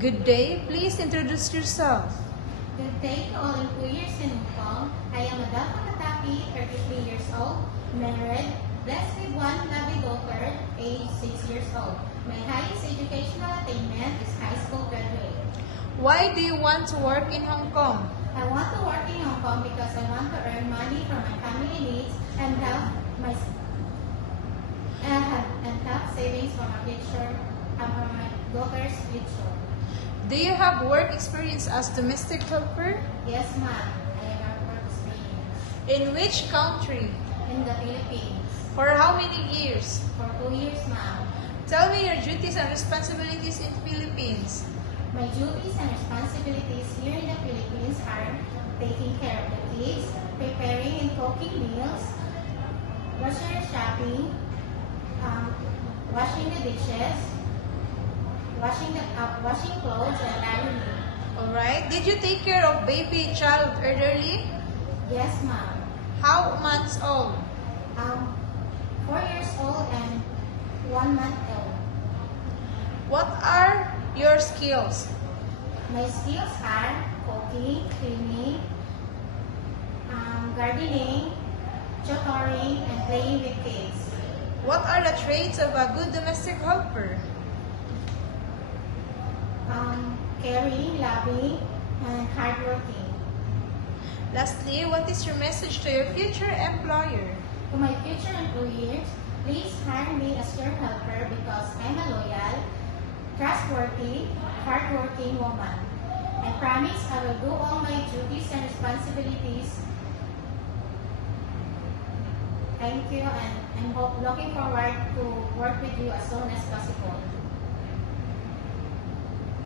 Good day. Please introduce yourself. Good day to all employers in Hong Kong. I am Adele Makataki, 33 years old, married, blessed with one lovely daughter, age 6 years old. My highest educational attainment is high school graduate. Why do you want to work in Hong Kong? I want to work in Hong Kong because I want to earn money for my family needs and help savings for my future and for my daughter's future. Do you have work experience as domestic helper? Yes, ma'am. I have work experience In which country? in the Philippines For how many years? for 2 years, ma'am. Tell me your duties and responsibilities in Philippines. My duties and responsibilities here in the Philippines are taking care of the kids, preparing and cooking meals, grocery shopping, washing the dishes, washing clothes, and ironing. Alright. Did you take care of baby child elderly? Yes, ma'am. How months old? 4 years old and 1 month old. What are your skills? My skills are cooking, cleaning, gardening, tutoring, and playing with kids. What are the traits of a good domestic helper? Caring, loving, and hardworking. Lastly, what is your message to your future employer? To my future employers, please hire me as your helper because I'm a loyal, trustworthy, hardworking woman. I promise I will do all my duties and responsibilities. Thank you, and I'm looking forward to work with you as soon as possible.